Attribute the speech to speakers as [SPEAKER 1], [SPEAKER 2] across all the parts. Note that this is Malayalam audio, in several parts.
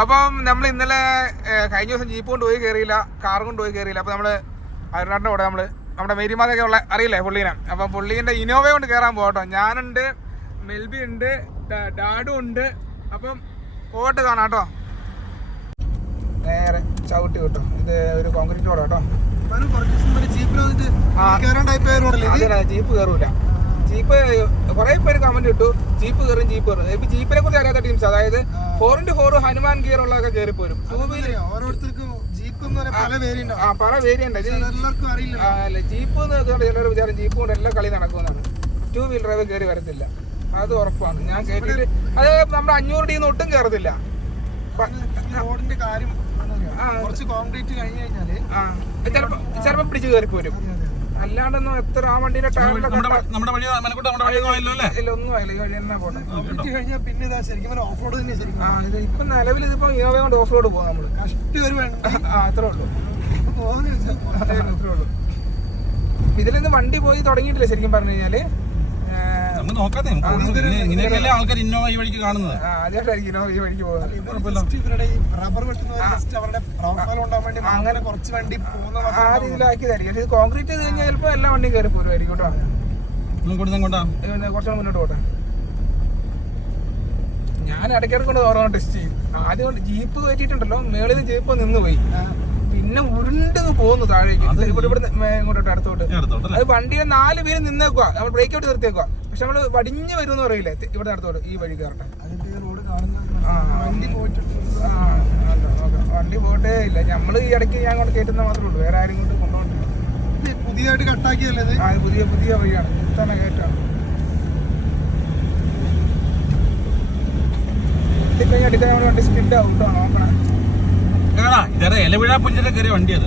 [SPEAKER 1] അപ്പം നമ്മൾ ഇന്നലെ കഴിഞ്ഞ ദിവസം ജീപ്പ് കൊണ്ട് പോയി കയറിയില്ല കാർ കൊണ്ട് പോയി കയറിയില്ല അപ്പം നമ്മൾ അരുണാട്ടിന്റെ കൂടെ നമ്മൾ നമ്മുടെ മേരിമാതൊക്കെ ഉള്ള അറിയില്ലേ പുള്ളീനെ? അപ്പം പുള്ളീന്റെ ഇനോവ കൊണ്ട് കയറാൻ പോകട്ടോ ഞാനുണ്ട് മെൽബി ഉണ്ട് ഡാഡും ഉണ്ട്. അപ്പം പോട്ട് കാണാം കേട്ടോ. നേരെ ചവിട്ടി കേട്ടോ ഇത് ഒരു കോൺക്രീറ്റ് റോഡ് കേട്ടോ. ജീപ്പ് കയറൂല ജീപ്പ് കുറെ പേര് കമന്റ് ഇട്ടു. ജീപ്പ് കയറും ജീപ്പ് കയറും. ഇപ്പൊ ജീപ്പിനെ കുറിച്ച് അറിയാത്ത ടീംസ് അതായത് four into four Hanuman gear ഉള്ളതൊക്കെ കയറി പോരും?
[SPEAKER 2] ഓരോരുത്തർക്കും ജീപ്പ് പല
[SPEAKER 1] ആ പല വേരിയന്റ്
[SPEAKER 2] അല്ല
[SPEAKER 1] ജീപ്പ് ചിലർ വിചാരം ജീപ്പ് കൊണ്ട് എല്ലാം കളി നടക്കുമെന്നാണ്. ടൂ വീലർ ഡ്രൈവർ കയറി വരത്തില്ല. അത് ഉറപ്പാണ്. ഞാൻ കേട്ടിട്ട് അത് നമ്മുടെ അഞ്ഞൂറ് ടീന്ന് ഒട്ടും കയറത്തില്ല
[SPEAKER 2] റോഡിന്റെ കാര്യം കുറച്ച് കോൺക്രീറ്റ് കഴിഞ്ഞു
[SPEAKER 1] കഴിഞ്ഞാൽ ചിലപ്പോ പിടിച്ച് കയറി പോരും. അല്ലാണ്ടൊന്നും എത്ര ആ വണ്ടിയുടെ ടയറിന്റെ
[SPEAKER 3] നമ്മുടെ നമ്മുടെ വഴി മനക്കൂട്ട നമ്മുടെ വഴി അല്ലേ?
[SPEAKER 1] ഇല്ല ഒന്നും ആയില്ല ഈ വഴി തന്നെ
[SPEAKER 2] കഴിഞ്ഞാൽ പിന്നെ ഇതാ ശരിക്കും പറഞ്ഞാൽ ഓഫ് റോഡ് തന്നെ ശരിക്കും
[SPEAKER 1] ആ ഇത് ഇപ്പൊ നിലവിൽ ഇതിപ്പോ ഇനോവ കൊണ്ട് ഓഫ് റോഡ് പോകാം നമ്മൾ.
[SPEAKER 2] കഷ്ടി ഒരു വേണ്ട
[SPEAKER 1] ആ അത്രേ ഉള്ളൂ. അത്രേ ഉള്ളൂ, അത്രേ ഉള്ളൂ. ഇതിൽ നിന്ന് വണ്ടി പോയി തുടങ്ങിയിട്ടില്ല ശരിക്കും പറഞ്ഞു കഴിഞ്ഞാൽ?
[SPEAKER 3] നമുക്ക് നോക്കാതെ ഇങ്ങനെയൊക്കെയല്ലേ ആൾക്കാർ ഇന്നോവ ഈ വഴിക്ക് കാണുന്നത്?
[SPEAKER 1] ആദ്യമായിട്ടായിരിക്കും ഇനോവ ഈ വഴിക്ക് പോകുന്നത്.
[SPEAKER 2] ഇവരുടെ ഈ റബ്ബർ അവരുടെ പ്രവർത്തനം ഉണ്ടാൻ വേണ്ടി അങ്ങനെ കുറച്ച് വണ്ടി പോകുന്ന
[SPEAKER 1] ആ രീതിയിലാക്കിയതായിരിക്കും ഇത് കോൺക്രീറ്റ് ചെയ്ത് കഴിഞ്ഞാൽ ചിലപ്പോൾ എല്ലാ വണ്ടിയും കയറി പോരുമായിരിക്കും കേട്ടോ. കുറച്ചുകൂടെ മുന്നോട്ട് പോട്ടെ. ഞാൻ ഇടയ്ക്കിടയ്ക്ക് കൊണ്ട് ഓരോ ടെസ്റ്റ് ചെയ്യും. ആദ്യം കൊണ്ട് ജീപ്പ് കയറ്റിയിട്ടുണ്ടല്ലോ മേളിൽ ജീപ്പ് നിന്ന് പോയി. പിന്നെ ഉരുണ്ട് പോകുന്നു താഴേക്ക്. ഇവിടെ ഇവിടെ ഇങ്ങോട്ട് അടുത്തോട്ട്. അത് വണ്ടിയിൽ നാല് പേര് നിന്നേക്കുക നമ്മൾ ബ്രേക്ക് ഔട്ട് നിർത്തിയേക്കുക പക്ഷെ നമ്മൾ വടിഞ്ഞു വരുമെന്ന് പറയില്ല? ഇവിടെ അടുത്തോട്ട് ഈ വഴി കയറട്ടെ.
[SPEAKER 2] അതിന്റെ റോഡ് കാണുന്ന
[SPEAKER 1] ആ.
[SPEAKER 2] വണ്ടി പോയിട്ടുണ്ട്.
[SPEAKER 1] ആ, അതാ, അതാ. വണ്ടി പോയിട്ടേ ഇല്ല. നമ്മൾ ഈ ഇടയ്ക്ക് ഞാൻ കൊണ്ട് കയറ്റുന്ന മാത്രമേ ഉള്ളൂ. വേറെ ആരും കൊണ്ട് കൊണ്ടുപോകണ്ടില്ല
[SPEAKER 2] ഇത് പുതിയതായിട്ട് കട്ടാക്കിയല്ലേ ഇത്?
[SPEAKER 1] ആ പുതിയ പുതിയ വഴിയാണ്. തന്നെ കയറ്റാണ് എത്തിക്കഴിഞ്ഞാൽ എടുക്കാൻ നമ്മൾ വണ്ടി സ്പിഡ് ഔട്ടാണ് നോക്കണം.
[SPEAKER 3] കേടാ ഇതേ ഇലവിഴ പുഞ്ചിര കയറിയ വണ്ടി അത്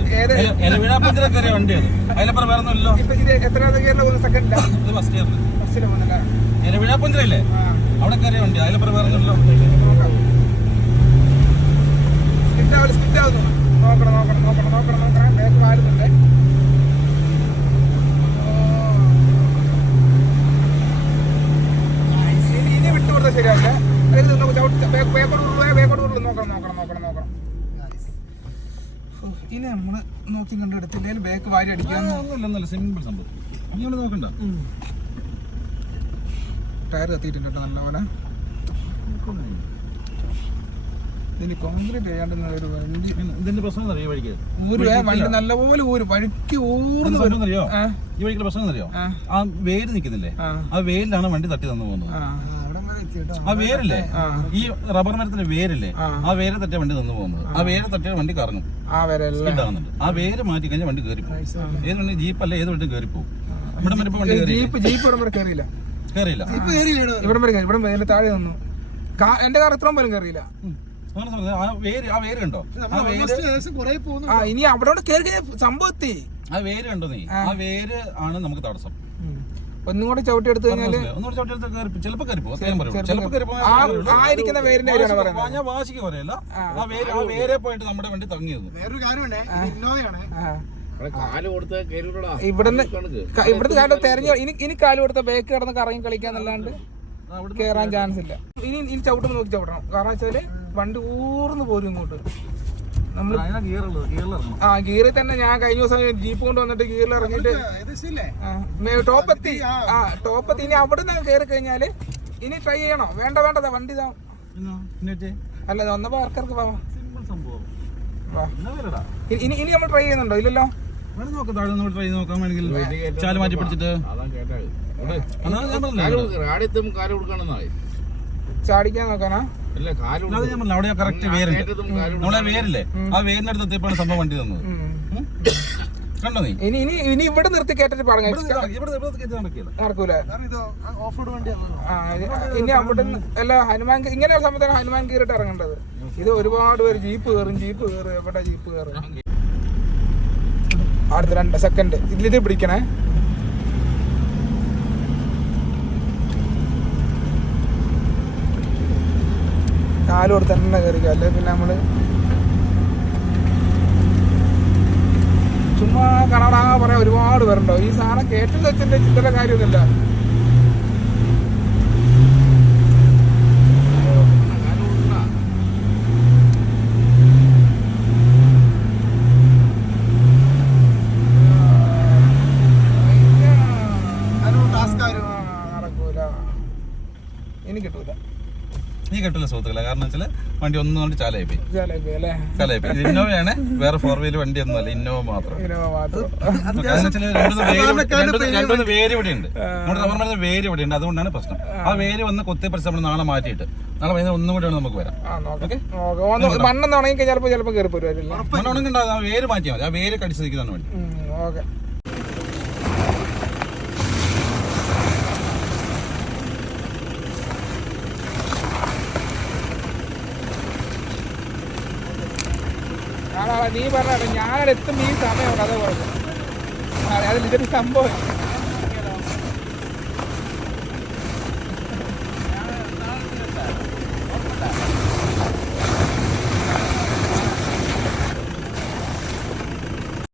[SPEAKER 3] പുഞ്ചിര കയറിയ വണ്ടി അത് അതിലപ്പുറം വേറെ ഒന്നുമില്ലല്ലോ
[SPEAKER 1] ഇത്
[SPEAKER 3] ഫസ്റ്റ് ഇയറിൽ അവിടെ കയറിയ വണ്ടി. അതിലപ്പുറം വേറെ
[SPEAKER 1] നോക്കണം നോക്കണം നോക്കണം നോക്കണം നോക്കണം. ബാക്ക് വാരുന്നുണ്ട് ഇനി ശരിയാവില്ല. പേപ്പർ പേപ്പർ നോക്കണം നോക്കണം. ഇനി നമ്മൾ നോക്കി കണ്ടെടുത്തില്ലെങ്കിൽ ബാക്ക് വാരി അടിക്കാൻ
[SPEAKER 3] ഒന്നുമില്ല സിമ്പിൾ സംഭവം നിങ്ങൾ നോക്കണ്ട.
[SPEAKER 1] ടയർ കത്തിയിട്ടുണ്ട് നല്ലപോലെ. ഇതിന് കോൺക്രീറ്റ് ചെയ്യാണ്ട് ഒരു വണ്ടി
[SPEAKER 3] ഇതിന്റെ പ്രശ്നം എന്താ ഈ വഴിക്ക്?
[SPEAKER 1] ഊരുവേ വണ്ടി നല്ലപോലെ ഊര് വഴിക്ക് ഊർന്ന് വരും
[SPEAKER 3] അറിയോ ഈ വഴിക്കുള്ള പ്രശ്നം അറിയോ
[SPEAKER 1] ആ,
[SPEAKER 3] വേര് നിൽക്കുന്നില്ലേ?
[SPEAKER 1] ആ.
[SPEAKER 3] വേരിലാണ് വണ്ടി തട്ടി തന്നു പോകുന്നത്.
[SPEAKER 1] ആ,
[SPEAKER 3] വേരില്ലേ? ഈ റബ്ബർ മരത്തിന്റെ വേരല്ലേ?
[SPEAKER 1] ആ.
[SPEAKER 3] വേര തട്ടിയ വണ്ടി നിന്ന് പോകുന്നത്. ആ വേര് തട്ടിയ വണ്ടി കറങ്ങും.
[SPEAKER 1] ആ വരെ
[SPEAKER 3] സ്പീഡ് ആകുന്നുണ്ട് ആ വേര് മാറ്റി കഴിഞ്ഞാൽ വണ്ടി കയറി പോകും ഏത് വണ്ടി? ജീപ്പ് അല്ല? ഏത് വണ്ടി കയറി പോകും ഇവിടെ വരെ വണ്ടി
[SPEAKER 1] ജീപ്പ് ജീപ്പ് ഇവിടം കയറിയില്ല
[SPEAKER 3] കയറിയില്ല
[SPEAKER 1] ഇവിടം വരെ ഇവിടം വരെ താഴെ നിന്നു. എന്റെ കാർ ഇത്രയും പോലും കയറിയില്ല
[SPEAKER 3] ഉം. അങ്ങനെ ആ വേര് ആ വേര് കണ്ടോ ആ വേര്
[SPEAKER 2] almost ഏകദേശം കുറെ
[SPEAKER 1] ആ ഇനി അവിടെ കയറി സംഭവത്തി
[SPEAKER 3] ആ വേര് കണ്ടോ നീ? ആ വേര് ആണ് നമുക്ക് തടസ്സം.
[SPEAKER 1] ഒന്നും കൂടെ ചവിട്ടി എടുത്തു
[SPEAKER 3] കഴിഞ്ഞാൽ
[SPEAKER 1] ചിലപ്പോ
[SPEAKER 3] ചിലപ്പോൾ
[SPEAKER 1] ആ. ആ വേരിന്റെ പറയുന്നത്.
[SPEAKER 3] ഞാൻ വാശിക്ക് പറയല്ല ആ. വേര് ആ വേരെ പോയിട്ട് നമ്മുടെ വണ്ടി തങ്ങിയത്
[SPEAKER 2] വേറൊരു കാര്യമുണ്ടേ. ഇന്നോവയാണ്.
[SPEAKER 1] ഇവിടുന്ന് ഇവിടുത്തെ കാലം തെരഞ്ഞു ഇനി ഇനി കാൽ കൊടുത്ത ബേക്ക് കിടന്ന് കറങ്ങി കളിക്കാന്നല്ലാണ്ട് കേറാൻ ചാൻസ് ഇല്ല. ഇനി ഇനി ചവിട്ടുന്ന നോക്കി ചവിട്ടണം. കാരണം വെച്ചാൽ വണ്ടി ഊർന്ന് പോരും ഇങ്ങോട്ട്. നമ്മൾ ആ ഗീറിൽ തന്നെ ഞാൻ കഴിഞ്ഞ ദിവസം ജീപ്പ് കൊണ്ട് വന്നിട്ട് ഗീറിൽ ഇറങ്ങിയിട്ട്
[SPEAKER 2] ടോപ്പത്തി ഇല്ലേ
[SPEAKER 1] ടോപ്പ് എത്തി. ആ. ടോപ്പത്തി ഇനി അവിടെ നിന്ന് കയറി കഴിഞ്ഞാൽ ഇനി ട്രൈ ചെയ്യണോ? വേണ്ട വേണ്ടതാ വണ്ടി ഇതാ അല്ല വന്നപ്പോ ആർക്കാർക്ക് പോവാം. ഇനി- ഇനി നമ്മൾ ട്രൈ ചെയ്യുന്നുണ്ടോ? ഇല്ലല്ലോ?
[SPEAKER 3] ചാൽ മാറ്റി പിടിച്ചിട്ട്.
[SPEAKER 1] ചാടിക്കാൻ നോക്കാനാ?
[SPEAKER 3] അല്ലാതെ ഞാൻ പറഞ്ഞു അവിടെ കറക്റ്റ് വേരുണ്ട്. നമ്മളെ വേരില്ലേ? ആ വേരിന്റെ അടുത്ത് എത്തിയപ്പോൾ സംഭവം വണ്ടി തന്നത്. കണ്ടോ നീ?
[SPEAKER 1] ഇനി ഇനി ഇനി ഇവിടെ നിർത്തി കേട്ടിട്ട് പറഞ്ഞു. നടക്കൂല? ഇനി അവിടെ അല്ല ഹനുമാൻ ഇങ്ങനെ ഒരു സമയത്താണ് ഹനുമാൻ കീറിട്ട് ഇറങ്ങേണ്ടത്. ഇത് ഒരുപാട് പേര് ജീപ്പ് കയറും ജീപ്പ് കയറും എവിടെ ജീപ്പ് കയറും. അടുത്ത രണ്ട് സെക്കൻഡ് ഇതിലിത് പിടിക്കണേ. ആലുവർ തന്നെ കയറി അല്ലെ പിന്നെ നമ്മൾ ചുമ്മാ കണടാ പറയാ ഒരുപാട് പേരുണ്ടോ. ഈ സാധനം കേട്ടത് വെച്ചിട്ട് ചിന്തയുടെ കാര്യമൊന്നുമില്ല.
[SPEAKER 4] ഇനി കിട്ടൂല. കാൽ കൊടുക്കടാ
[SPEAKER 3] സുഹൃത്തുക്കളെ. കാരണം വെച്ചാൽ വണ്ടി ഒന്നും കൊണ്ട് ചാലായി പോയി ചാലയായി പോയി ഇന്നോവയാണ് വേറെ ഫോർ വീലർ വണ്ടി ഒന്നും അല്ല. ഇന്നോവ മാത്രം. വേര് ഇവിടെ ഉണ്ട്. നമ്മുടെ റബ്ബർ മരുന്ന് വേര് ഇവിടെ ഉണ്ട്. അതുകൊണ്ടാണ് പ്രശ്നം. ആ. വേര് വന്ന് കൊത്തി പറിച്ച് നമ്മൾ നാളെ മാറ്റിയിട്ട്. നാളെ വൈകുന്നേരം ഒന്നും കൂടെ നമുക്ക് വരാം
[SPEAKER 1] ആ നോക്കാം. നോക്കാം. മണ്ണെന്ന് ഉണങ്ങി ചിലപ്പോൾ ചിലപ്പോൾ കയറി
[SPEAKER 3] മണ്ണുണ്ടെങ്കിൽ ഉണ്ടാവും ആ വേര് മാറ്റിയാൽ മതി. ആ വേര് കടിച്ചു നിൽക്കുന്നതാണ് വേണ്ടി.
[SPEAKER 1] ഓക്കെ. നീ പറഞ്ഞ ഞാനെത്തും ഈ സമയമുണ്ട് അത് പറഞ്ഞു. അതിൽ ഇതൊരു സംഭവം.